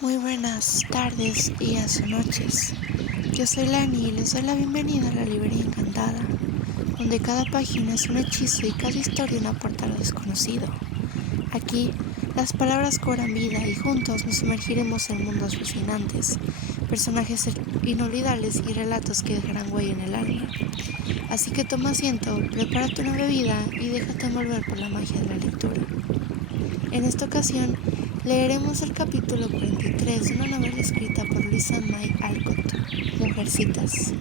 Muy buenas tardes, días o noches. Yo soy Lani y les doy la bienvenida a la Librería Encantada, donde cada página es un hechizo y cada historia una puerta a lo desconocido. Aquí, las palabras cobran vida y juntos nos sumergiremos en mundos fascinantes, personajes inolvidables y relatos que dejarán huella en el alma. Así que toma asiento, prepárate una bebida y déjate envolver por la magia de la lectura. En esta ocasión, leeremos el capítulo 43 de una novela escrita por Louisa May Alcott, Mujercitas.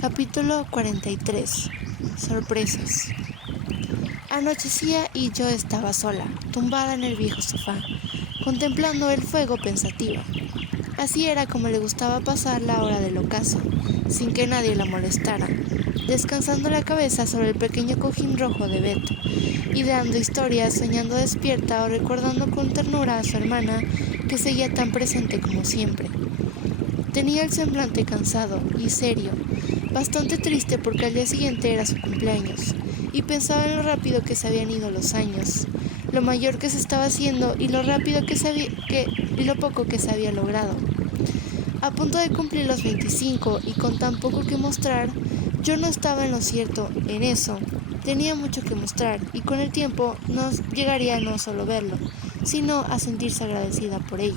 Capítulo 43. Sorpresas. Anochecía y yo estaba sola, tumbada en el viejo sofá, contemplando el fuego pensativa. Así era como le gustaba pasar la hora del ocaso, sin que nadie la molestara, descansando la cabeza sobre el pequeño cojín rojo de Beth, ideando historias, soñando despierta o recordando con ternura a su hermana que seguía tan presente como siempre. Tenía el semblante cansado y serio, bastante triste porque al día siguiente era su cumpleaños, y pensaba en lo rápido que se habían ido los años, lo mayor que se estaba haciendo y lo rápido y lo poco que se había logrado. A punto de cumplir los 25 y con tan poco que mostrar, yo no estaba en lo cierto en eso. Tenía mucho que mostrar y con el tiempo nos llegaría a no solo verlo, sino a sentirse agradecida por ello.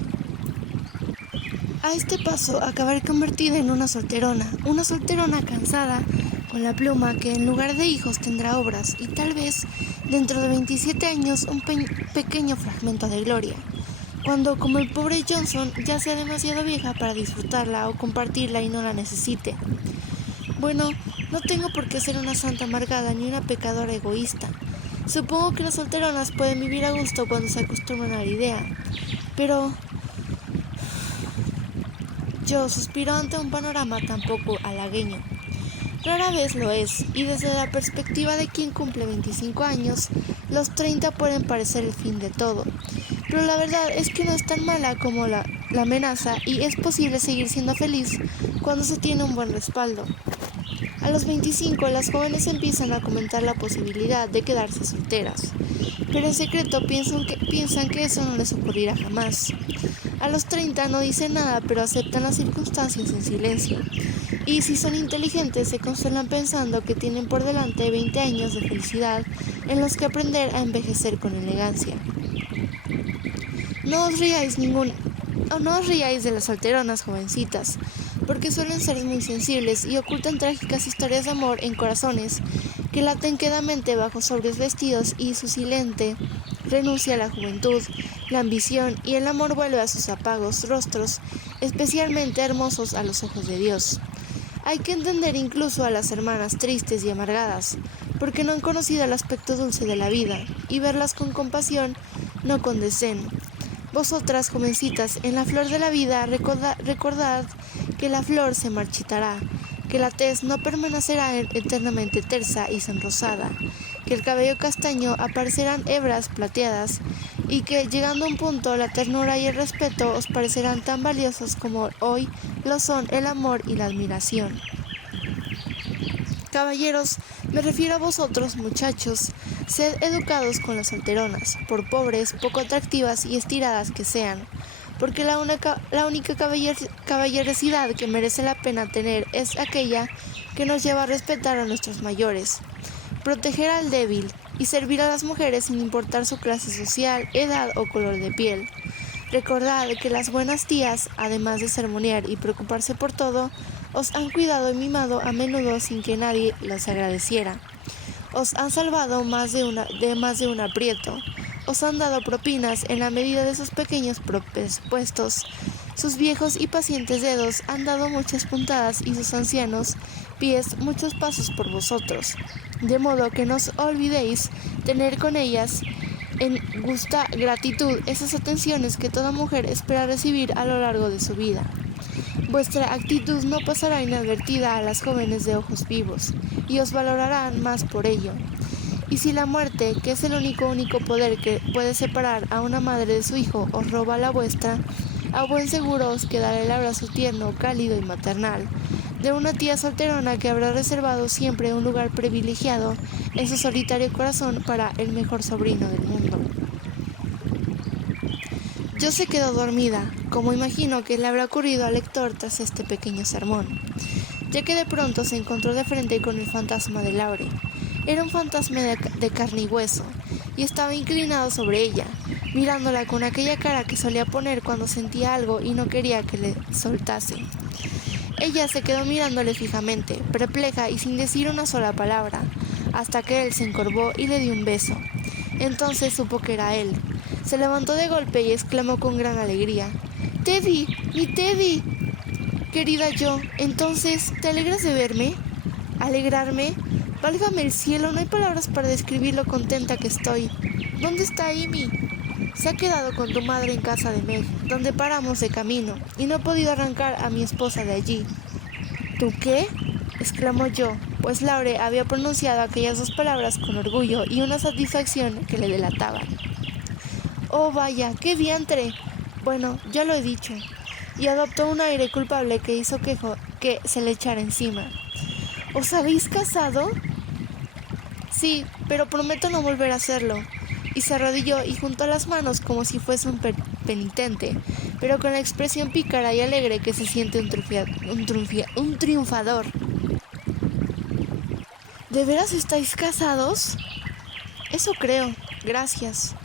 A este paso acabaré convertida en una solterona cansada, con la pluma que en lugar de hijos tendrá obras y tal vez dentro de 27 años un pequeño fragmento de gloria, cuando como el pobre Johnson ya sea demasiado vieja para disfrutarla o compartirla y no la necesite. Bueno, no tengo por qué ser una santa amargada ni una pecadora egoísta. Supongo que las solteronas pueden vivir a gusto cuando se acostumbran a la idea, pero yo suspiro ante un panorama tan poco halagueño. Rara vez lo es, y desde la perspectiva de quien cumple 25 años, los 30 pueden parecer el fin de todo. Pero la verdad es que no es tan mala como la amenaza y es posible seguir siendo feliz cuando se tiene un buen respaldo. A los 25 las jóvenes empiezan a comentar la posibilidad de quedarse solteras, pero en secreto piensan que eso no les ocurrirá jamás. A los 30 no dicen nada, pero aceptan las circunstancias en silencio. Y si son inteligentes, se consuelan pensando que tienen por delante 20 años de felicidad en los que aprender a envejecer con elegancia. No os riáis de las solteronas jovencitas, porque suelen ser muy sensibles y ocultan trágicas historias de amor en corazones que laten quedamente bajo sobrios vestidos y su silente renuncia a la juventud, la ambición y el amor vuelve a sus apagos rostros, especialmente hermosos a los ojos de Dios. Hay que entender incluso a las hermanas tristes y amargadas, porque no han conocido el aspecto dulce de la vida, y verlas con compasión, no con desdén. Vosotras, jovencitas, en la flor de la vida, recordad que la flor se marchitará, que la tez no permanecerá eternamente tersa y sonrosada, que el cabello castaño aparecerán hebras plateadas, y que, llegando a un punto, la ternura y el respeto os parecerán tan valiosos como hoy lo son el amor y la admiración. Caballeros, me refiero a vosotros, muchachos, sed educados con las solteronas, por pobres, poco atractivas y estiradas que sean, porque la única caballerosidad que merece la pena tener es aquella que nos lleva a respetar a nuestros mayores, proteger al débil y servir a las mujeres sin importar su clase social, edad o color de piel. Recordad que las buenas tías, además de sermonear y preocuparse por todo, os han cuidado y mimado a menudo sin que nadie los agradeciera. Os han salvado de más de un aprieto. Os han dado propinas en la medida de sus pequeños presupuestos. Sus viejos y pacientes dedos han dado muchas puntadas y sus ancianos pies muchos pasos por vosotros. De modo que no os olvidéis tener con ellas en justa gratitud esas atenciones que toda mujer espera recibir a lo largo de su vida. Vuestra actitud no pasará inadvertida a las jóvenes de ojos vivos, y os valorarán más por ello. Y si la muerte, que es el único poder que puede separar a una madre de su hijo, os roba la vuestra, a buen seguro os quedará el abrazo tierno, cálido y maternal de una tía solterona que habrá reservado siempre un lugar privilegiado en su solitario corazón para el mejor sobrino del mundo. Yo se quedó dormida, como imagino que le habrá ocurrido al lector tras este pequeño sermón, ya que de pronto se encontró de frente con el fantasma de Laure. Era un fantasma de carne y hueso, y estaba inclinado sobre ella, mirándola con aquella cara que solía poner cuando sentía algo y no quería que le soltase. Ella se quedó mirándole fijamente, perpleja y sin decir una sola palabra, hasta que él se encorvó y le dio un beso. Entonces supo que era él. Se levantó de golpe y exclamó con gran alegría: «¡Teddy! ¡Mi Teddy!». «Querida yo, entonces, ¿te alegras de verme?». «¿Alegrarme? Válgame el cielo, no hay palabras para describir lo contenta que estoy. ¿Dónde está Amy?». «Se ha quedado con tu madre en casa de Meg, donde paramos de camino, y no he podido arrancar a mi esposa de allí». «¿Tú qué?», exclamó yo, pues Laure había pronunciado aquellas dos palabras con orgullo y una satisfacción que le delataban. «Oh, vaya, qué diantre. Bueno, ya lo he dicho». Y adoptó un aire culpable que hizo que se le echara encima. «¿Os habéis casado?». «Sí, pero prometo no volver a hacerlo». Y se arrodilló y juntó las manos como si fuese un penitente, pero con la expresión pícara y alegre que se siente un triunfador. «¿De veras estáis casados?». «Eso creo, gracias».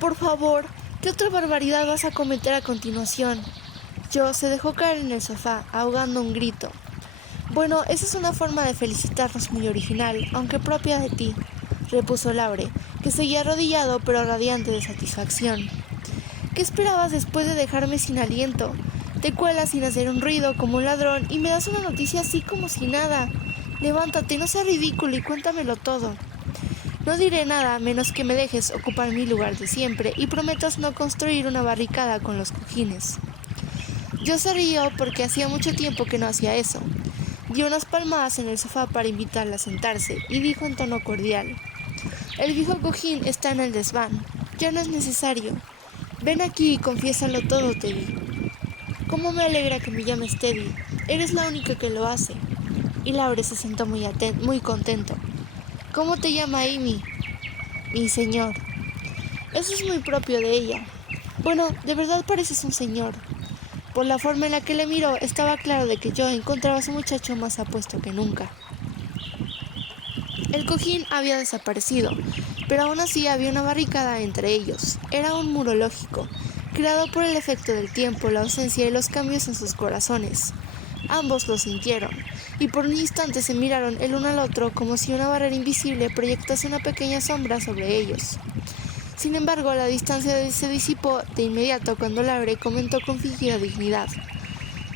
«Por favor, ¿qué otra barbaridad vas a cometer a continuación?». Yo se dejó caer en el sofá, ahogando un grito. «Bueno, esa es una forma de felicitarnos muy original, aunque propia de ti», repuso Laure, que seguía arrodillado pero radiante de satisfacción. «¿Qué esperabas después de dejarme sin aliento? Te cuelas sin hacer un ruido como un ladrón y me das una noticia así como si nada. Levántate, no seas ridículo y cuéntamelo todo». «No diré nada menos que me dejes ocupar mi lugar de siempre y prometas no construir una barricada con los cojines». Yo se rió porque hacía mucho tiempo que no hacía eso. Dio unas palmadas en el sofá para invitarla a sentarse y dijo en tono cordial: «El viejo cojín está en el desván. Ya no es necesario. Ven aquí y confiésalo todo, Teddy». «Cómo me alegra que me llames Teddy. Eres la única que lo hace». Y Laure se sentó muy contento. «¿Cómo te llama Amy?». «Mi señor». «Eso es muy propio de ella». «Bueno, de verdad pareces un señor». Por la forma en la que le miró, estaba claro de que yo encontraba a su muchacho más apuesto que nunca. El cojín había desaparecido, pero aún así había una barricada entre ellos. Era un muro lógico, creado por el efecto del tiempo, la ausencia y los cambios en sus corazones. Ambos lo sintieron, y por un instante se miraron el uno al otro como si una barrera invisible proyectase una pequeña sombra sobre ellos. Sin embargo, la distancia se disipó de inmediato cuando Laure comentó con fingida dignidad: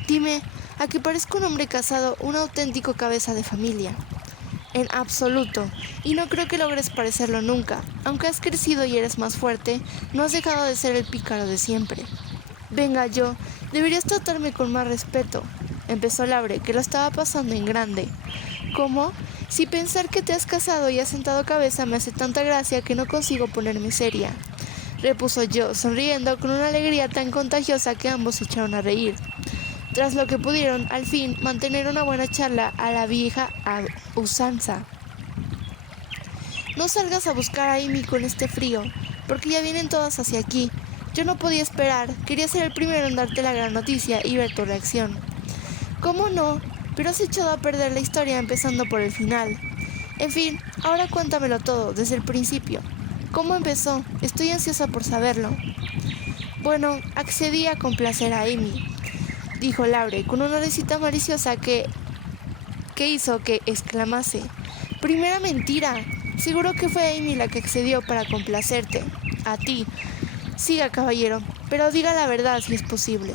«Dime, ¿a que parezco un hombre casado, un auténtico cabeza de familia?». «En absoluto, y no creo que logres parecerlo nunca. Aunque has crecido y eres más fuerte, no has dejado de ser el pícaro de siempre». «Venga, yo, deberías tratarme con más respeto», empezó Laure, que lo estaba pasando en grande. «¿Cómo? Si pensar que te has casado y has sentado cabeza me hace tanta gracia que no consigo ponerme seria», repuso yo, sonriendo con una alegría tan contagiosa que ambos se echaron a reír. Tras lo que pudieron, al fin, mantener una buena charla a la vieja usanza. «No salgas a buscar a Amy con este frío, porque ya vienen todas hacia aquí. Yo no podía esperar, quería ser el primero en darte la gran noticia y ver tu reacción». «¿Cómo no? Pero has echado a perder la historia empezando por el final. En fin, ahora cuéntamelo todo, desde el principio. ¿Cómo empezó? Estoy ansiosa por saberlo». «Bueno, accedí a complacer a Amy», dijo Laure, con una risita maliciosa que hizo que exclamase: «Primera mentira. Seguro que fue Amy la que accedió para complacerte. A ti. Siga, caballero, pero diga la verdad si es posible».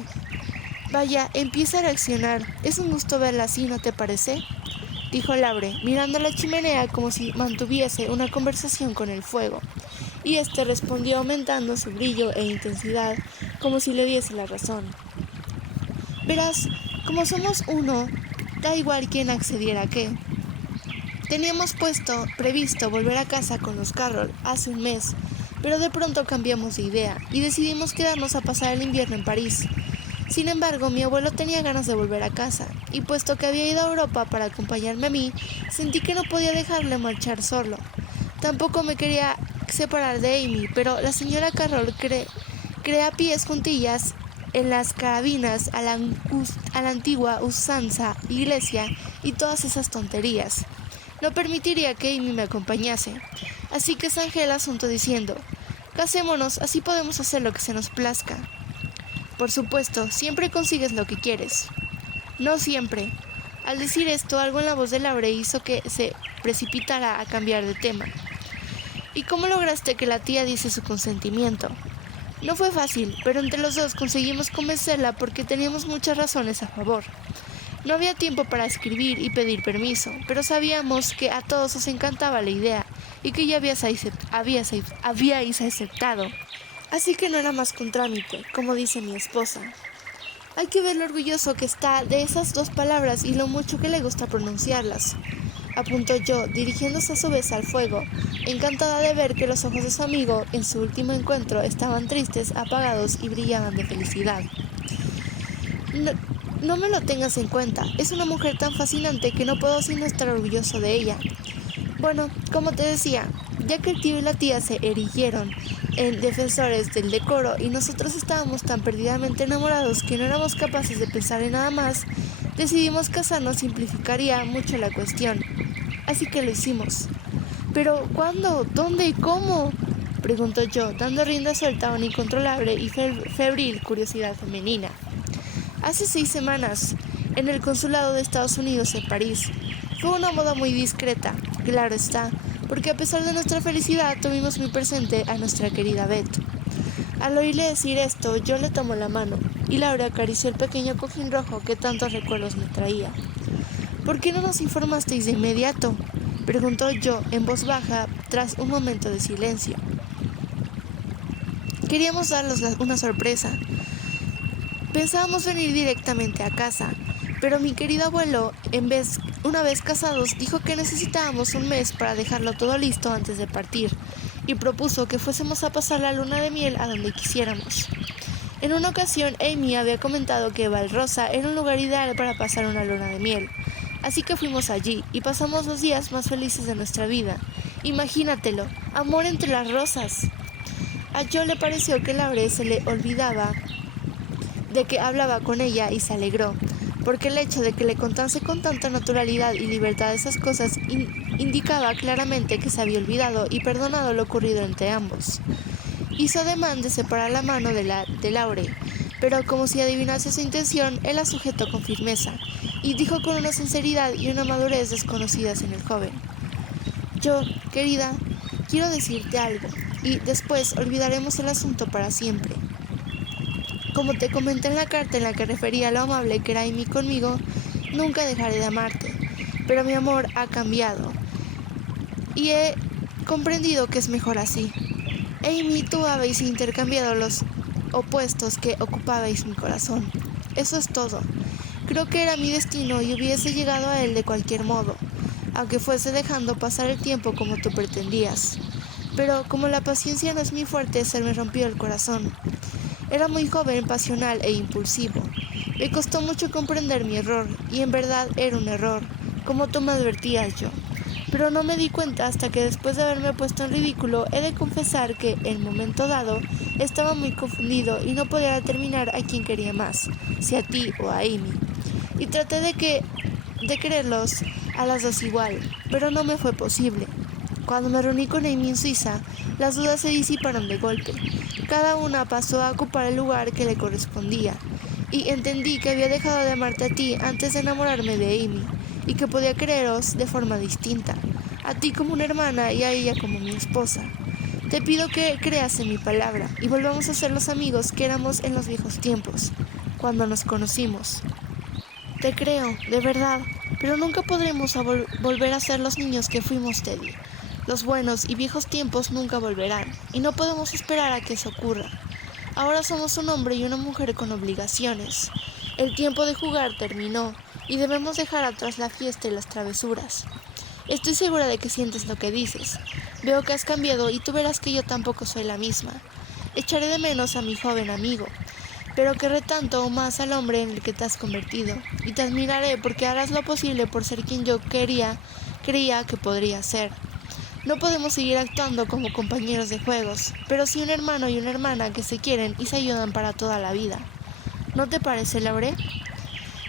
«Vaya, empieza a reaccionar. Es un gusto verla así, ¿no te parece?», dijo Laure, mirando la chimenea como si mantuviese una conversación con el fuego, y este respondió aumentando su brillo e intensidad como si le diese la razón. «Verás, como somos uno, da igual quién accediera a qué. Teníamos previsto volver a casa con los Carroll hace un mes, pero de pronto cambiamos de idea y decidimos quedarnos a pasar el invierno en París. Sin embargo, mi abuelo tenía ganas de volver a casa, y puesto que había ido a Europa para acompañarme a mí, sentí que no podía dejarle marchar solo. Tampoco me quería separar de Amy, pero la señora Carroll Crea pies juntillas en las carabinas a la antigua usanza, iglesia y todas esas tonterías. No permitiría que Amy me acompañase, así que zanjé el asunto diciendo: casémonos, así podemos hacer lo que se nos plazca. Por supuesto, siempre consigues lo que quieres. No siempre. Al decir esto, algo en la voz de Laure hizo que se precipitara a cambiar de tema. ¿Y cómo lograste que la tía diese su consentimiento? No fue fácil, pero entre los dos conseguimos convencerla porque teníamos muchas razones a favor. No había tiempo para escribir y pedir permiso, pero sabíamos que a todos os encantaba la idea y que ya habíais aceptado. Así que no era más que un trámite, como dice mi esposa. Hay que ver lo orgulloso que está de esas dos palabras y lo mucho que le gusta pronunciarlas, apuntó yo, dirigiéndose a su vez al fuego, encantada de ver que los ojos de su amigo en su último encuentro estaban tristes, apagados y brillaban de felicidad. No me lo tengas en cuenta, es una mujer tan fascinante que no puedo sino estar orgulloso de ella. Bueno, como te decía, ya que el tío y la tía se erigieron en defensores del decoro y nosotros estábamos tan perdidamente enamorados que no éramos capaces de pensar en nada más, decidimos casarnos simplificaría mucho la cuestión. Así que lo hicimos. ¿Pero cuándo? ¿Dónde y cómo?, preguntó yo, dando rienda suelta a una incontrolable y febril curiosidad femenina. Hace 6 semanas, en el consulado de Estados Unidos en París. Fue una boda muy discreta, claro está, porque a pesar de nuestra felicidad tuvimos muy presente a nuestra querida Beth. Al oírle decir esto, yo le tomó la mano, y Laura acarició el pequeño cojín rojo que tantos recuerdos me traía. ¿Por qué no nos informasteis de inmediato?, preguntó yo en voz baja tras un momento de silencio. Queríamos darles una sorpresa. Pensábamos venir directamente a casa, pero mi querido abuelo, una vez casados, dijo que necesitábamos un mes para dejarlo todo listo antes de partir, y propuso que fuésemos a pasar la luna de miel a donde quisiéramos. En una ocasión, Amy había comentado que Valrosa era un lugar ideal para pasar una luna de miel, así que fuimos allí y pasamos los días más felices de nuestra vida. Imagínatelo, amor entre las rosas. A Joe le pareció que Laure se le olvidaba de que hablaba con ella y se alegró, porque el hecho de que le contase con tanta naturalidad y libertad esas cosas indicaba claramente que se había olvidado y perdonado lo ocurrido entre ambos. Hizo ademán de separar la mano de Laure, pero como si adivinase su intención, él la sujetó con firmeza, y dijo con una sinceridad y una madurez desconocidas en el joven: yo, querida, quiero decirte algo, y después olvidaremos el asunto para siempre. Como te comenté en la carta en la que refería a lo amable que era Amy conmigo, nunca dejaré de amarte, pero mi amor ha cambiado, y he comprendido que es mejor así. Amy y tú habéis intercambiado los opuestos que ocupabais mi corazón. Eso es todo. Creo que era mi destino y hubiese llegado a él de cualquier modo, aunque fuese dejando pasar el tiempo como tú pretendías. Pero como la paciencia no es mi fuerte, se me rompió el corazón. Era muy joven, pasional e impulsivo. Me costó mucho comprender mi error, y en verdad era un error, como tú me advertías, yo. Pero no me di cuenta hasta que después de haberme puesto en ridículo, he de confesar que, en momento dado, estaba muy confundido y no podía determinar a quién quería más, si a ti o a Amy. Y traté de quererlos a las dos igual, pero no me fue posible. Cuando me reuní con Amy en Suiza, las dudas se disiparon de golpe. Cada una pasó a ocupar el lugar que le correspondía, y entendí que había dejado de amarte a ti antes de enamorarme de Amy, y que podía quereros de forma distinta, a ti como una hermana y a ella como mi esposa. Te pido que creas en mi palabra y volvamos a ser los amigos que éramos en los viejos tiempos, cuando nos conocimos. Te creo, de verdad, pero nunca podremos volver a ser los niños que fuimos, Teddy. Los buenos y viejos tiempos nunca volverán, y no podemos esperar a que eso ocurra. Ahora somos un hombre y una mujer con obligaciones. El tiempo de jugar terminó, y debemos dejar atrás la fiesta y las travesuras. Estoy segura de que sientes lo que dices. Veo que has cambiado y tú verás que yo tampoco soy la misma. Echaré de menos a mi joven amigo, pero querré tanto o más al hombre en el que te has convertido, y te admiraré porque harás lo posible por ser quien yo creía que podría ser. No podemos seguir actuando como compañeros de juegos, pero sí un hermano y una hermana que se quieren y se ayudan para toda la vida. ¿No te parece, Laure?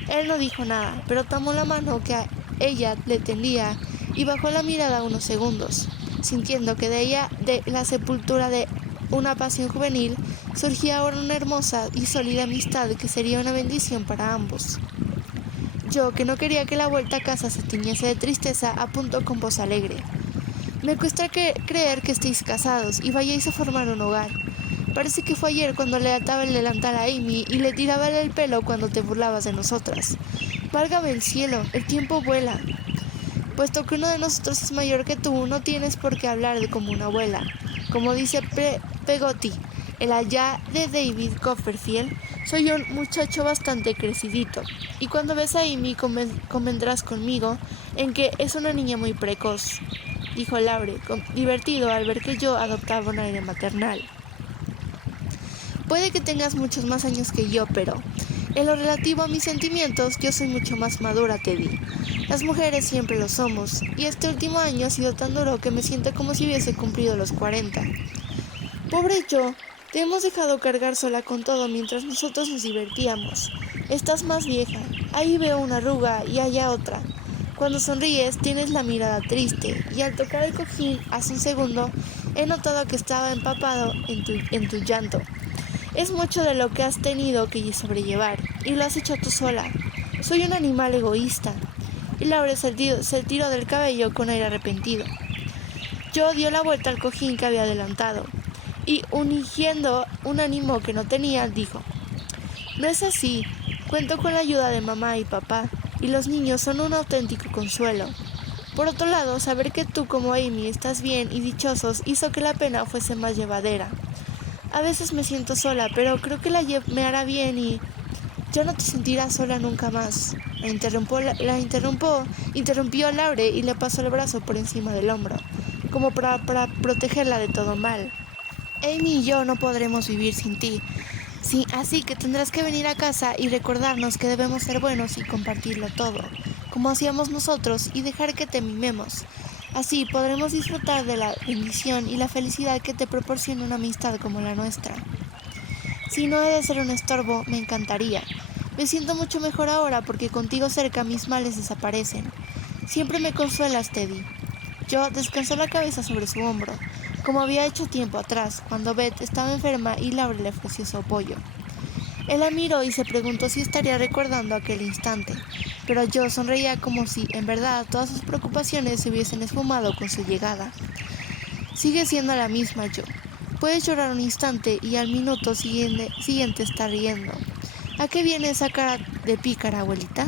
Él no dijo nada, pero tomó la mano que a ella le tendía y bajó la mirada unos segundos, sintiendo que de ella, de la sepultura de una pasión juvenil, surgía ahora una hermosa y sólida amistad que sería una bendición para ambos. Yo, que no quería que la vuelta a casa se tiñese de tristeza, apuntó con voz alegre. Me cuesta creer que estéis casados y vayáis a formar un hogar. Parece que fue ayer cuando le ataba el delantal a Amy y le tiraba el pelo cuando te burlabas de nosotras. Válgame el cielo, el tiempo vuela. Puesto que uno de nosotros es mayor que tú, no tienes por qué hablar de como una abuela. Como dice Peggotty, el allá de David Copperfield, soy un muchacho bastante crecidito. Y cuando ves a Amy convendrás conmigo en que es una niña muy precoz, dijo Laure, divertido al ver que yo adoptaba un aire maternal. Puede que tengas muchos más años que yo, pero en lo relativo a mis sentimientos, yo soy mucho más madura, Teddy. Las mujeres siempre lo somos, y este último año ha sido tan duro que me siento como si hubiese cumplido los 40. Pobre yo, te hemos dejado cargar sola con todo mientras nosotros nos divertíamos. Estás más vieja, ahí veo una arruga y allá otra. Cuando sonríes tienes la mirada triste, y al tocar el cojín hace un segundo he notado que estaba empapado en tu llanto. Es mucho de lo que has tenido que sobrellevar, y lo has hecho tú sola. Soy un animal egoísta. Y Laure se tiró del cabello con aire arrepentido. Yo dio la vuelta al cojín que había adelantado, y ungiendo un ánimo que no tenía, dijo: No es así, cuento con la ayuda de mamá y papá, y los niños son un auténtico consuelo. Por otro lado, saber que tú como Amy estás bien y dichosos hizo que la pena fuese más llevadera. A veces me siento sola, pero creo que me hará bien y ya no te sentirás sola nunca más. Interrumpió Laure y le pasó el brazo por encima del hombro, como para protegerla de todo mal. Amy y yo no podremos vivir sin ti. Sí, así que tendrás que venir a casa y recordarnos que debemos ser buenos y compartirlo todo, como hacíamos nosotros, y dejar que te mimemos. Así podremos disfrutar de la bendición y la felicidad que te proporciona una amistad como la nuestra. Si no he de ser un estorbo, me encantaría. Me siento mucho mejor ahora porque contigo cerca mis males desaparecen. Siempre me consuelas, Teddy. Yo descansó la cabeza sobre su hombro, como había hecho tiempo atrás, cuando Beth estaba enferma y Laura le ofreció su apoyo. Él la miró y se preguntó si estaría recordando aquel instante, pero yo sonreía como si, en verdad, todas sus preocupaciones se hubiesen esfumado con su llegada. Sigue siendo la misma yo. Puedes llorar un instante y al minuto siguiente estar riendo. ¿A qué viene esa cara de pícara, abuelita?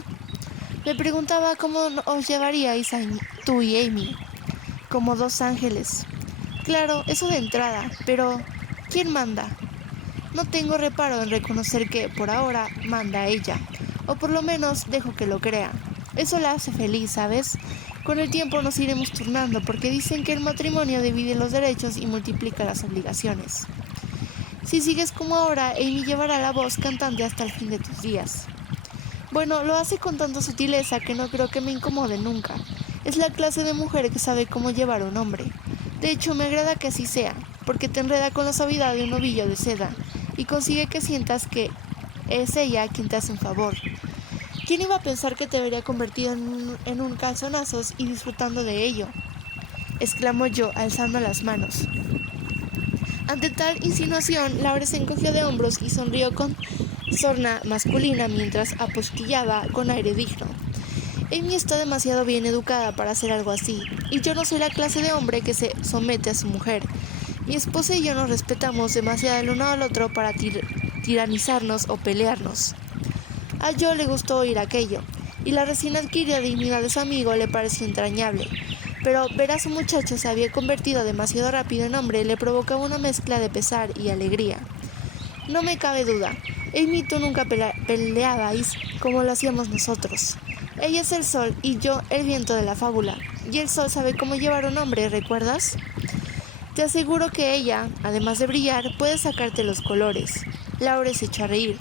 Me preguntaba cómo os llevaríais tú y Amy. Como dos ángeles. Claro, eso de entrada, pero ¿quién manda? No tengo reparo en reconocer que, por ahora, manda ella, o por lo menos dejo que lo crea. Eso la hace feliz, ¿sabes? Con el tiempo nos iremos turnando porque dicen que el matrimonio divide los derechos y multiplica las obligaciones. Si sigues como ahora, Amy llevará la voz cantante hasta el fin de tus días. Bueno, lo hace con tanta sutileza que no creo que me incomode nunca. Es la clase de mujer que sabe cómo llevar a un hombre. De hecho, me agrada que así sea, porque te enreda con la suavidad de un ovillo de seda y consigue que sientas que es ella quien te hace un favor. ¿Quién iba a pensar que te vería convertido en un calzonazos y disfrutando de ello? Exclamó yo, alzando las manos. Ante tal insinuación, Laura se encogió de hombros y sonrió con sorna masculina mientras apostillaba con aire digno. Amy está demasiado bien educada para hacer algo así, y yo no soy la clase de hombre que se somete a su mujer. Mi esposa y yo nos respetamos demasiado el uno al otro para tiranizarnos o pelearnos. A Joe le gustó oír aquello, y la recién adquirida dignidad de su amigo le pareció entrañable, pero ver a su muchacho se había convertido demasiado rápido en hombre le provocaba una mezcla de pesar y alegría. No me cabe duda, Amy y tú nunca peleabais como lo hacíamos nosotros. Ella es el sol y yo el viento de la fábula, y el sol sabe cómo llevar a un hombre, ¿recuerdas? Te aseguro que ella, además de brillar, puede sacarte los colores. Laura se echó a reír.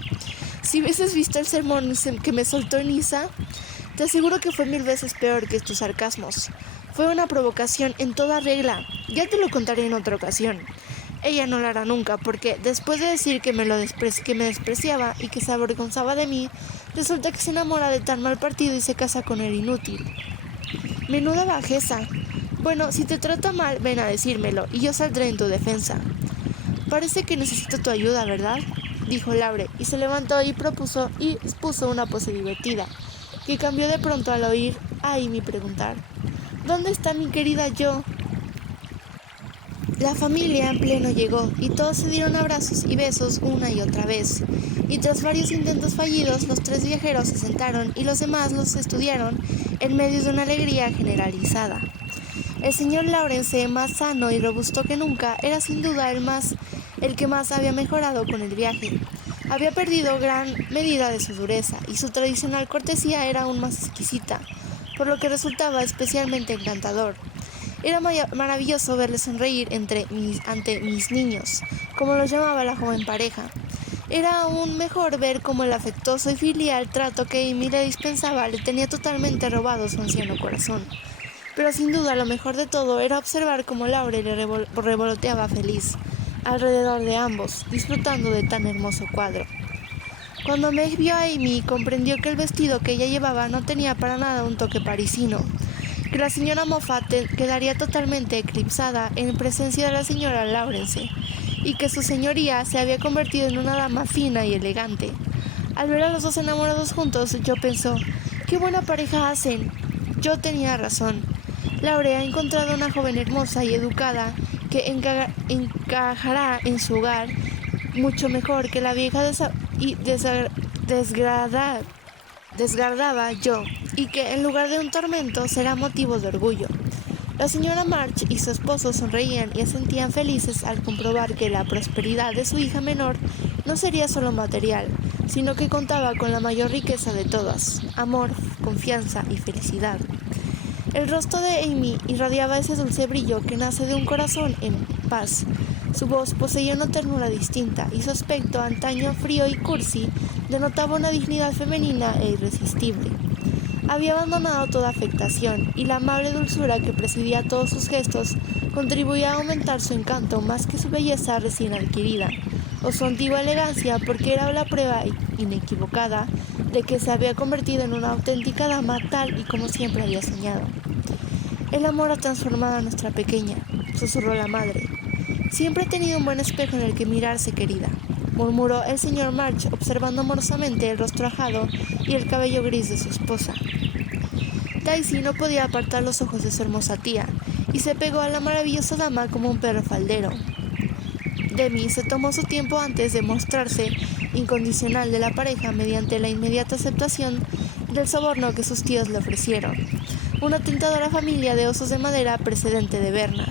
Si hubieses visto el sermón que me soltó Nisa, te aseguro que fue 1000 veces peor que tus sarcasmos. Fue una provocación en toda regla. Ya te lo contaré en otra ocasión. Ella no lo hará nunca, porque después de decir que me despreciaba y que se avergonzaba de mí, resulta que se enamora de tan mal partido y se casa con el inútil. Menuda bajeza. Bueno, si te trata mal, ven a decírmelo, y yo saldré en tu defensa. Parece que necesito tu ayuda, ¿verdad?, dijo Laure, y se levantó y puso una pose divertida, que cambió de pronto al oír a Amy preguntar: ¿Dónde está mi querida Jo? La familia en pleno llegó, y todos se dieron abrazos y besos una y otra vez. Y tras varios intentos fallidos, los 3 viajeros se sentaron y los demás los estudiaron en medio de una alegría generalizada. El señor Lawrence, más sano y robusto que nunca, era sin duda el que más había mejorado con el viaje. Había perdido gran medida de su dureza, y su tradicional cortesía era aún más exquisita, por lo que resultaba especialmente encantador. Era maravilloso verle sonreír ante mis niños, como los llamaba la joven pareja. Era aún mejor ver cómo el afectuoso y filial trato que Amy le dispensaba le tenía totalmente robado su anciano corazón. Pero sin duda lo mejor de todo era observar cómo Laure le revoloteaba feliz alrededor de ambos, disfrutando de tan hermoso cuadro. Cuando Meg vio a Amy, comprendió que el vestido que ella llevaba no tenía para nada un toque parisino, que la señora Moffat quedaría totalmente eclipsada en presencia de la señora Lawrence, y que su señoría se había convertido en una dama fina y elegante. Al ver a los dos enamorados juntos, yo pensó: ¡qué buena pareja hacen! Yo tenía razón. Laure ha encontrado una joven hermosa y educada que encajará en su hogar mucho mejor que la vieja desgradaba yo, y que en lugar de un tormento será motivo de orgullo. La señora March y su esposo sonreían y asentían felices al comprobar que la prosperidad de su hija menor no sería solo material, sino que contaba con la mayor riqueza de todas: amor, confianza y felicidad. El rostro de Amy irradiaba ese dulce brillo que nace de un corazón en paz. Su voz poseía una ternura distinta, y su aspecto, antaño frío y cursi, denotaba una dignidad femenina e irresistible. Había abandonado toda afectación, y la amable dulzura que presidía todos sus gestos contribuía a aumentar su encanto más que su belleza recién adquirida, o su antigua elegancia, porque era la prueba inequivocada de que se había convertido en una auténtica dama, tal y como siempre había soñado. El amor ha transformado a nuestra pequeña, susurró la madre. Siempre he tenido un buen espejo en el que mirarse, querida, murmuró el señor March, observando amorosamente el rostro ajado y el cabello gris de su esposa. Daisy no podía apartar los ojos de su hermosa tía, y se pegó a la maravillosa dama como un perro faldero. Demi se tomó su tiempo antes de mostrarse incondicional de la pareja mediante la inmediata aceptación del soborno que sus tíos le ofrecieron. Una tentadora familia de osos de madera precedente de Berna.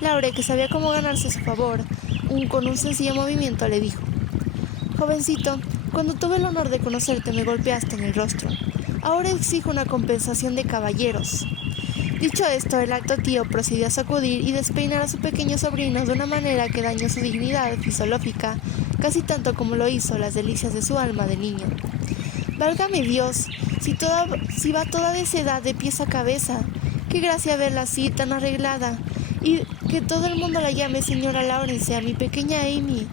Laure, que sabía cómo ganarse su favor, con un sencillo movimiento le dijo: «Jovencito, cuando tuve el honor de conocerte me golpeaste en el rostro. Ahora exijo una compensación de caballeros». Dicho esto, el alto tío procedió a sacudir y despeinar a su pequeño sobrino de una manera que dañó su dignidad fisiológica casi tanto como lo hizo las delicias de su alma de niño. «Válgame Dios, si va toda desedad de pies a cabeza. Qué gracia verla así, tan arreglada. Y que todo el mundo la llame señora Lawrence a mi pequeña Amy»,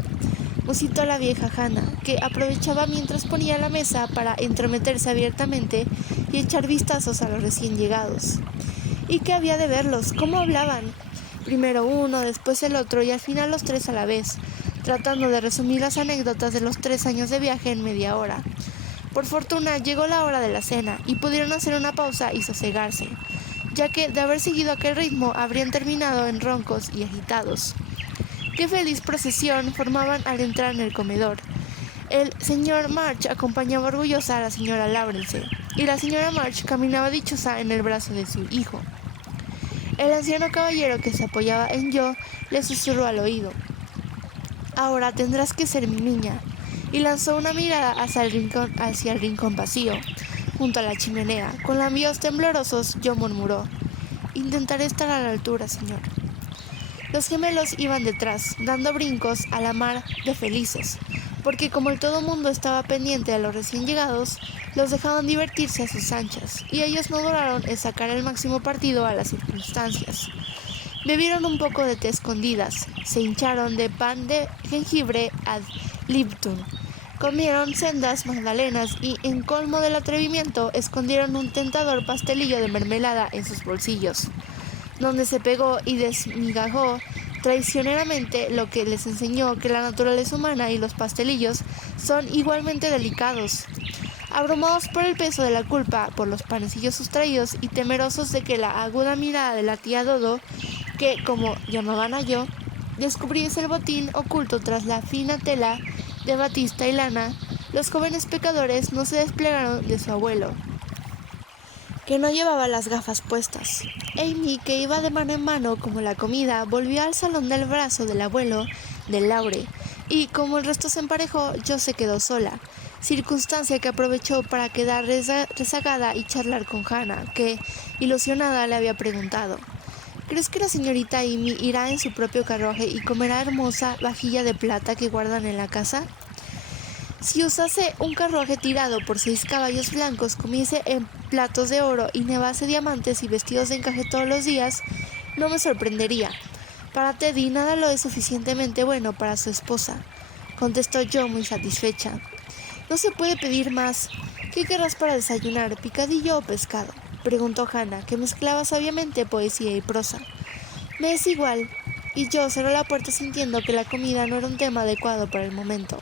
musitó la vieja Hannah, que aprovechaba mientras ponía la mesa para entrometerse abiertamente y echar vistazos a los recién llegados. ¿Y qué había de verlos? ¿Cómo hablaban? Primero uno, después el otro y al final los 3 a la vez, tratando de resumir las anécdotas de los 3 años de viaje en media hora. Por fortuna llegó la hora de la cena y pudieron hacer una pausa y sosegarse, ya que de haber seguido aquel ritmo habrían terminado en roncos y agitados. Qué feliz procesión formaban al entrar en el comedor. El señor March acompañaba orgullosa a la señora Lawrence, y la señora March caminaba dichosa en el brazo de su hijo. El anciano caballero, que se apoyaba en Jo, le susurró al oído: «Ahora tendrás que ser mi niña», y lanzó una mirada hacia el rincón vacío, junto a la chimenea. Con labios temblorosos, Jo murmuró: «Intentaré estar a la altura, señor». Los gemelos iban detrás, dando brincos a la mar de felices, porque como el todo mundo estaba pendiente a los recién llegados, los dejaban divertirse a sus anchas, y ellos no duraron en sacar el máximo partido a las circunstancias. Bebieron un poco de té escondidas, se hincharon de pan de jengibre ad libitum, comieron sendas magdalenas y, en colmo del atrevimiento, escondieron un tentador pastelillo de mermelada en sus bolsillos, donde se pegó y desmigajó traicioneramente, lo que les enseñó que la naturaleza humana y los pastelillos son igualmente delicados. Abrumados por el peso de la culpa por los panecillos sustraídos y temerosos de que la aguda mirada de la tía Dodo, que, como llamaban a yo, descubriese el botín oculto tras la fina tela de batista y lana, los jóvenes pecadores no se desplegaron de su abuelo, que no llevaba las gafas puestas. Amy, que iba de mano en mano como la comida, volvió al salón del brazo del abuelo de Laure, y como el resto se emparejó, yo se quedó sola, circunstancia que aprovechó para quedar rezagada y charlar con Hannah, que, ilusionada, le había preguntado: ¿crees que la señorita Amy irá en su propio carruaje y comerá hermosa vajilla de plata que guardan en la casa? Si usase un carruaje tirado por 6 caballos blancos, comiese en platos de oro y nevase diamantes y vestidos de encaje todos los días, no me sorprendería. Para Teddy nada lo es suficientemente bueno para su esposa, contestó yo muy satisfecha. No se puede pedir más. ¿Qué querrás para desayunar, picadillo o pescado?, preguntó Hannah, que mezclaba sabiamente poesía y prosa. Me es igual. Y yo cerró la puerta sintiendo que la comida no era un tema adecuado para el momento.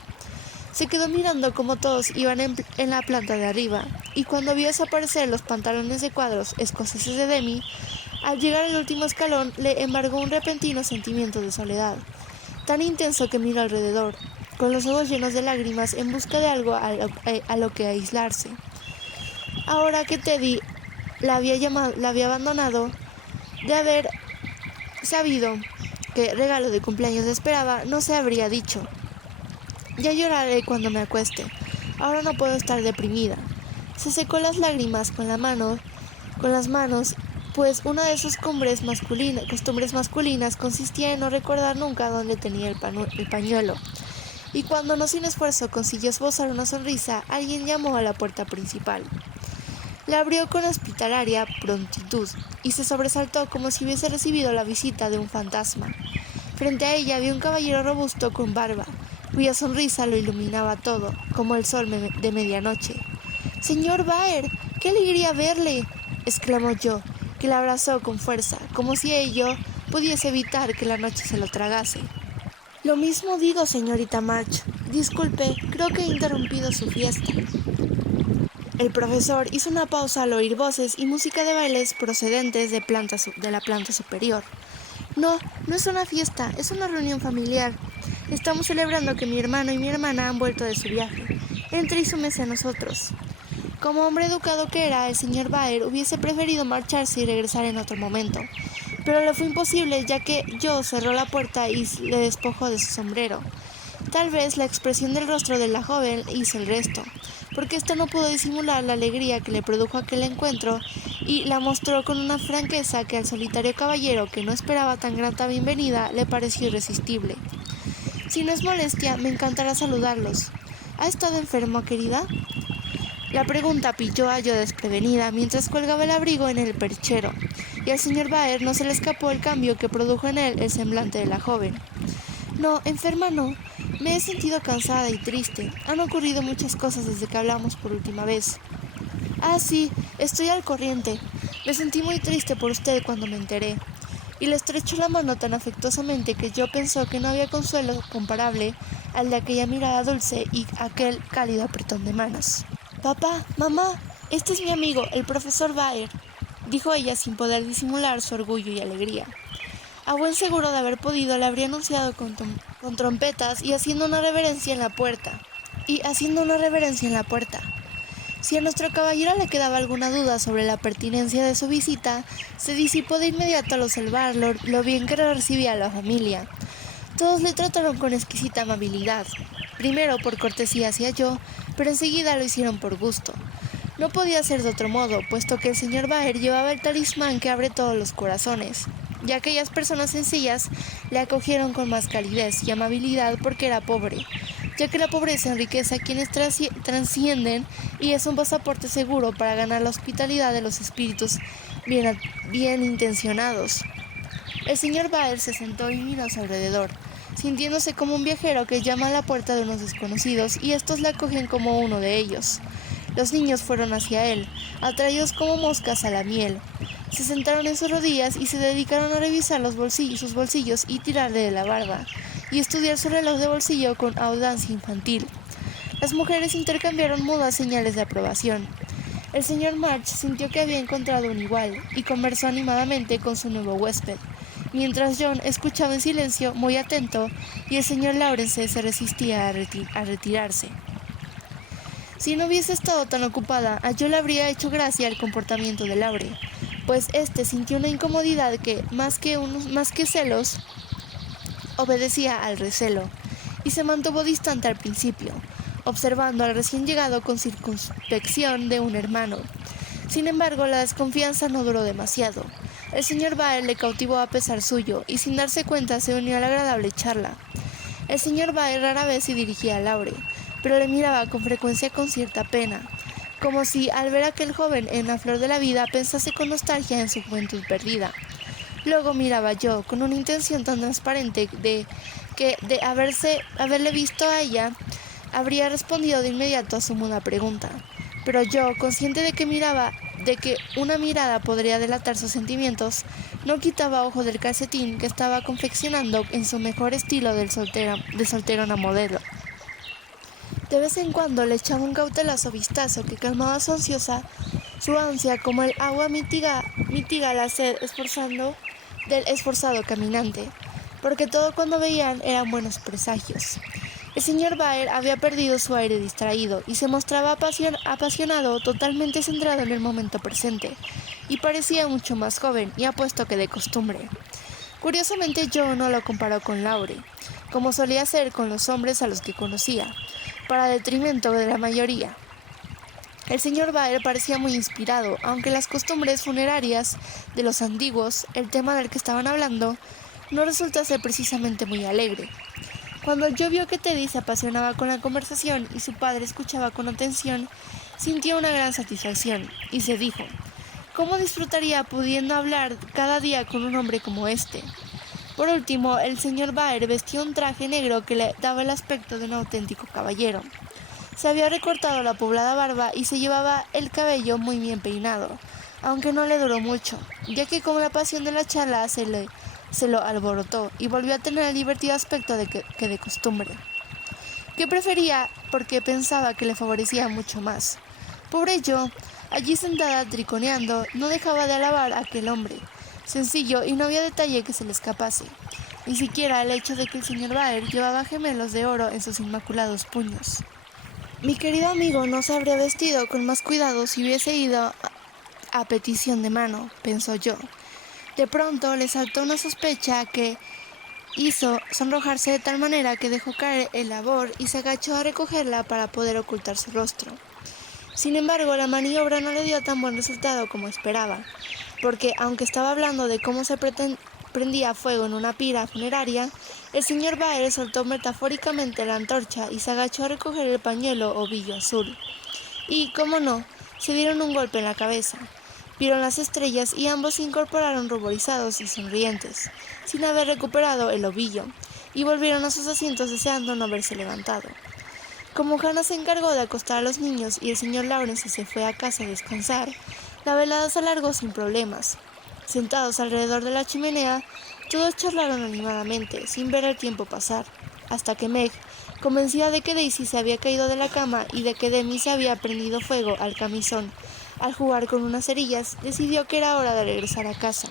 Se quedó mirando como todos iban en la planta de arriba, y cuando vio desaparecer los pantalones de cuadros escoceses de Demi, al llegar al último escalón le embargó un repentino sentimiento de soledad, tan intenso que miró alrededor, con los ojos llenos de lágrimas en busca de algo a lo que aislarse. Ahora que Teddy la había abandonado, de haber sabido qué regalo de cumpleaños le esperaba, no se habría dicho: ya lloraré cuando me acueste, ahora no puedo estar deprimida. Se secó las lágrimas con las manos, pues una de sus costumbres masculinas consistía en no recordar nunca dónde tenía el pañuelo. Y cuando no sin esfuerzo consiguió esbozar una sonrisa, alguien llamó a la puerta principal. La abrió con hospitalaria prontitud y se sobresaltó como si hubiese recibido la visita de un fantasma. Frente a ella había un caballero robusto con barba, cuya sonrisa lo iluminaba todo, como el sol de medianoche. «¡Señor Baer! ¡Qué alegría verle!», exclamó yo, que la abrazó con fuerza, como si ello pudiese evitar que la noche se lo tragase. «Lo mismo digo, señorita March. Disculpe, creo que he interrumpido su fiesta». El profesor hizo una pausa al oír voces y música de bailes procedentes de la planta superior. No es una fiesta, es una reunión familiar. Estamos celebrando que mi hermano y mi hermana han vuelto de su viaje. Entre y súmese a nosotros. Como hombre educado que era, el señor Baer hubiese preferido marcharse y regresar en otro momento, pero le fue imposible, ya que yo cerró la puerta y le despojó de su sombrero. Tal vez la expresión del rostro de la joven hizo el resto, porque ésta no pudo disimular la alegría que le produjo aquel encuentro y la mostró con una franqueza que al solitario caballero, que no esperaba tan grata bienvenida, le pareció irresistible. «Si no es molestia, me encantará saludarlos. ¿Ha estado enfermo, querida?». La pregunta pilló a yo desprevenida mientras colgaba el abrigo en el perchero, y al señor Baer no se le escapó el cambio que produjo en él el semblante de la joven. «No, enferma no. Me he sentido cansada y triste. Han ocurrido muchas cosas desde que hablamos por última vez». «Ah, sí, estoy al corriente. Me sentí muy triste por usted cuando me enteré». Y le estrechó la mano tan afectuosamente que yo pensó que no había consuelo comparable al de aquella mirada dulce y aquel cálido apretón de manos. «Papá, mamá, este es mi amigo, el profesor Baer», dijo ella sin poder disimular su orgullo y alegría. A buen seguro de haber podido, le habría anunciado con trompetas y haciendo una reverencia en la puerta. Si a nuestro caballero le quedaba alguna duda sobre la pertinencia de su visita, se disipó de inmediato al observar lo bien que recibía a la familia. Todos le trataron con exquisita amabilidad, primero por cortesía hacia yo, pero enseguida lo hicieron por gusto. No podía ser de otro modo, puesto que el señor Baer llevaba el talismán que abre todos los corazones, y aquellas personas sencillas le acogieron con más calidez y amabilidad porque era pobre, ya que la pobreza enriquece a quienes trascienden y es un pasaporte seguro para ganar la hospitalidad de los espíritus bien intencionados. El señor Baer se sentó y miró a su alrededor, sintiéndose como un viajero que llama a la puerta de unos desconocidos y estos le acogen como uno de ellos. Los niños fueron hacia él, atraídos como moscas a la miel. Se sentaron en sus rodillas y se dedicaron a revisar sus bolsillos y tirarle de la barba, y estudiar su reloj de bolsillo con audacia infantil. Las mujeres intercambiaron mudas señales de aprobación. El señor March sintió que había encontrado un igual y conversó animadamente con su nuevo huésped, mientras John escuchaba en silencio, muy atento, y el señor Lawrence se resistía a retirarse. Si no hubiese estado tan ocupada, a John le habría hecho gracia el comportamiento de Laure, pues éste sintió una incomodidad que, más que celos, obedecía al recelo, y se mantuvo distante al principio, observando al recién llegado con circunspección de un hermano. Sin embargo, la desconfianza no duró demasiado. El señor Baer le cautivó a pesar suyo, y sin darse cuenta se unió a la agradable charla. El señor Baer rara vez se dirigía a Laure, pero le miraba con frecuencia con cierta pena, como si al ver a aquel joven en la flor de la vida pensase con nostalgia en su juventud perdida. Luego miraba yo, con una intención tan transparente de que, de haberle visto a ella, habría respondido de inmediato a su muda pregunta. Pero yo, consciente de que una mirada podría delatar sus sentimientos, no quitaba ojo del calcetín que estaba confeccionando en su mejor estilo de solterona modelo. De vez en cuando le echaba un cauteloso vistazo que calmaba su ansia como el agua mitiga la sed del esforzado caminante, porque todo cuando veían eran buenos presagios. El señor Baer había perdido su aire distraído y se mostraba apasionado, totalmente centrado en el momento presente, y parecía mucho más joven y apuesto que de costumbre. Curiosamente, Joe no lo comparó con Laure, como solía hacer con los hombres a los que conocía, para detrimento de la mayoría. El señor Baer parecía muy inspirado, aunque las costumbres funerarias de los antiguos, el tema del que estaban hablando, no resulta ser precisamente muy alegre. Cuando Joe vio que Teddy se apasionaba con la conversación y su padre escuchaba con atención, sintió una gran satisfacción y se dijo: ¿cómo disfrutaría pudiendo hablar cada día con un hombre como este? Por último, el señor Baer vestía un traje negro que le daba el aspecto de un auténtico caballero. Se había recortado la poblada barba y se llevaba el cabello muy bien peinado, aunque no le duró mucho, ya que con la pasión de la charla se lo alborotó y volvió a tener el divertido aspecto que de costumbre, que prefería porque pensaba que le favorecía mucho más. Pobre yo, allí sentada triconeando, no dejaba de alabar a aquel hombre, sencillo, y no había detalle que se le escapase, ni siquiera el hecho de que el señor Baer llevaba gemelos de oro en sus inmaculados puños. Mi querido amigo no se habría vestido con más cuidado si hubiese ido a petición de mano, pensó yo. De pronto le saltó una sospecha que hizo sonrojarse de tal manera que dejó caer el labor y se agachó a recogerla para poder ocultar su rostro. Sin embargo, la maniobra no le dio tan buen resultado como esperaba, porque aunque estaba hablando de cómo se prendía fuego en una pira funeraria, el señor Baer soltó metafóricamente la antorcha y se agachó a recoger el pañuelo o ovillo azul. Y, cómo no, se dieron un golpe en la cabeza. Vieron las estrellas y ambos se incorporaron ruborizados y sonrientes, sin haber recuperado el ovillo, y volvieron a sus asientos deseando no haberse levantado. Como Hannah se encargó de acostar a los niños y el señor Lawrence se fue a casa a descansar, la velada se alargó sin problemas. Sentados alrededor de la chimenea, todos charlaron animadamente, sin ver el tiempo pasar, hasta que Meg, convencida de que Daisy se había caído de la cama y de que Demi se había prendido fuego al camisón al jugar con unas cerillas, decidió que era hora de regresar a casa.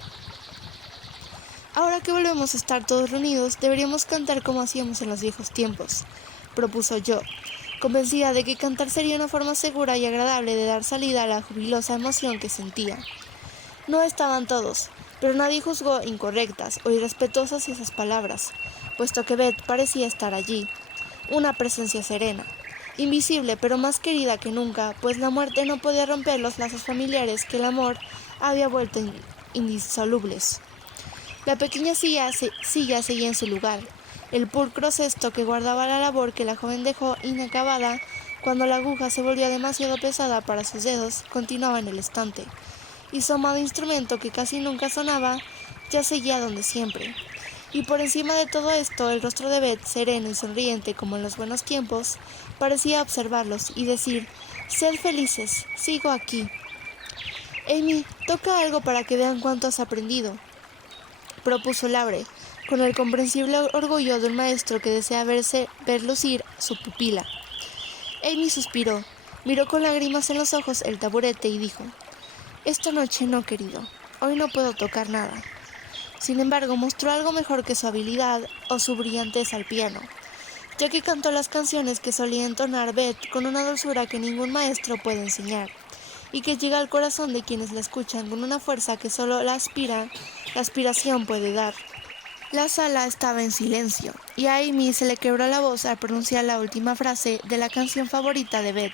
Ahora que volvemos a estar todos reunidos, deberíamos cantar como hacíamos en los viejos tiempos, propuso yo, convencida de que cantar sería una forma segura y agradable de dar salida a la jubilosa emoción que sentía. No estaban todos, pero nadie juzgó incorrectas o irrespetuosas esas palabras, puesto que Beth parecía estar allí, una presencia serena, invisible pero más querida que nunca, pues la muerte no podía romper los lazos familiares que el amor había vuelto indisolubles. La pequeña silla seguía en su lugar, el pulcro cesto que guardaba la labor que la joven dejó inacabada cuando la aguja se volvió demasiado pesada para sus dedos, continuaba en el estante, y su amado instrumento, que casi nunca sonaba, ya seguía donde siempre. Y por encima de todo esto, el rostro de Beth, sereno y sonriente como en los buenos tiempos, parecía observarlos y decir: «Sed felices, sigo aquí». «Amy, toca algo para que vean cuánto has aprendido», propuso Laure, con el comprensible orgullo de un maestro que desea ver lucir su pupila. Amy suspiró, miró con lágrimas en los ojos el taburete y dijo: «Esta noche no, querido. Hoy no puedo tocar nada». Sin embargo, mostró algo mejor que su habilidad o su brillantez al piano, ya que cantó las canciones que solía entonar Beth con una dulzura que ningún maestro puede enseñar, y que llega al corazón de quienes la escuchan con una fuerza que solo la aspiración puede dar. La sala estaba en silencio, y a Amy se le quebró la voz al pronunciar la última frase de la canción favorita de Beth,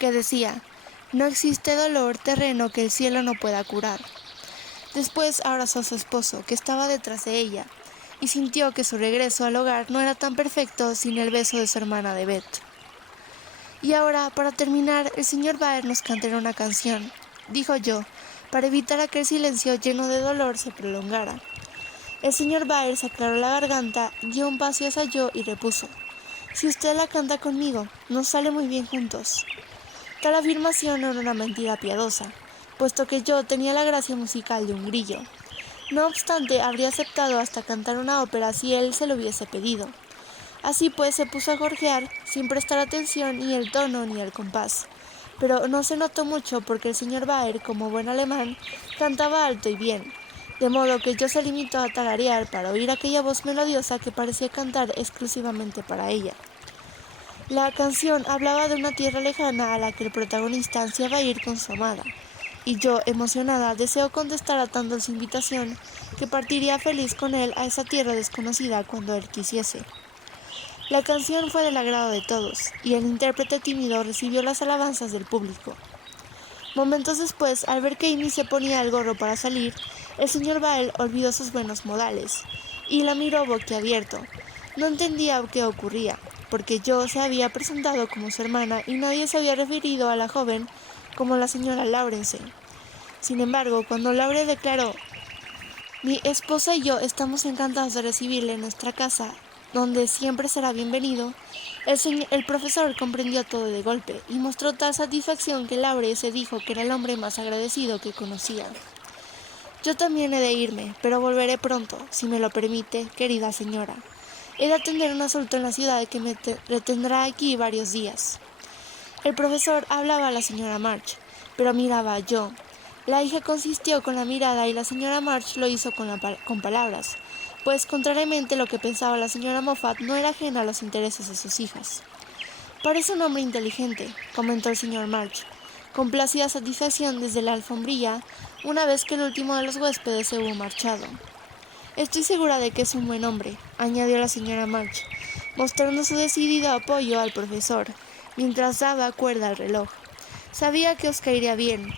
que decía: «No existe dolor terreno que el cielo no pueda curar». Después abrazó a su esposo, que estaba detrás de ella, y sintió que su regreso al hogar no era tan perfecto sin el beso de su hermana de Beth. «Y ahora, para terminar, el señor Baer nos cantará una canción», dijo yo, para evitar aquel silencio lleno de dolor se prolongara. El señor Baer se aclaró la garganta, dio un paso hacia yo y repuso: «Si usted la canta conmigo, nos sale muy bien juntos». Tal afirmación no era una mentira piadosa, puesto que yo tenía la gracia musical de un grillo. No obstante, habría aceptado hasta cantar una ópera si él se lo hubiese pedido. Así pues, se puso a gorjear, sin prestar atención ni el tono ni el compás. Pero no se notó mucho porque el señor Baer, como buen alemán, cantaba alto y bien, de modo que yo se limitó a tararear para oír aquella voz melodiosa que parecía cantar exclusivamente para ella. La canción hablaba de una tierra lejana a la que el protagonista ansiaba ir con su amada, y yo, emocionada, deseo contestar a tan dulce invitación que partiría feliz con él a esa tierra desconocida cuando él quisiese. La canción fue del agrado de todos, y el intérprete tímido recibió las alabanzas del público. Momentos después, al ver que Amy se ponía el gorro para salir, el señor Bael olvidó sus buenos modales, y la miró boquiabierto. No entendía qué ocurría, porque yo se había presentado como su hermana y nadie se había referido a la joven como la señora Lawrence. Sin embargo, cuando Laure declaró: «Mi esposa y yo estamos encantados de recibirle en nuestra casa, donde siempre será bienvenido», el profesor comprendió todo de golpe y mostró tal satisfacción que Laure se dijo que era el hombre más agradecido que conocía. «Yo también he de irme, pero volveré pronto, si me lo permite, querida señora. He de atender un asunto en la ciudad que me retendrá aquí varios días». El profesor hablaba a la señora March, pero miraba a yo. La hija consistió con la mirada y la señora March lo hizo con palabras, pues contrariamente a lo que pensaba la señora Moffat, no era ajena a los intereses de sus hijas. «Parece un hombre inteligente», comentó el señor March, con plácida satisfacción desde la alfombrilla, una vez que el último de los huéspedes se hubo marchado. «Estoy segura de que es un buen hombre», añadió la señora March, mostrando su decidido apoyo al profesor, mientras daba cuerda al reloj. «Sabía que os caería bien»,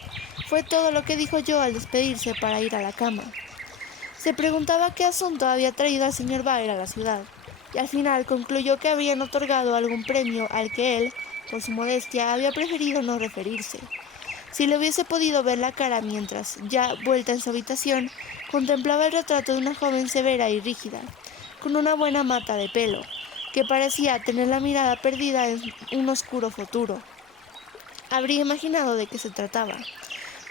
fue todo lo que dijo yo al despedirse para ir a la cama. Se preguntaba qué asunto había traído al señor Baer a la ciudad, y al final concluyó que habían otorgado algún premio al que él, por su modestia, había preferido no referirse. Si le hubiese podido ver la cara mientras, ya vuelta en su habitación, contemplaba el retrato de una joven severa y rígida, con una buena mata de pelo, que parecía tener la mirada perdida en un oscuro futuro, habría imaginado de qué se trataba.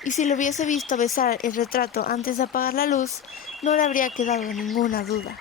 Y si lo hubiese visto besar el retrato antes de apagar la luz, no le habría quedado ninguna duda.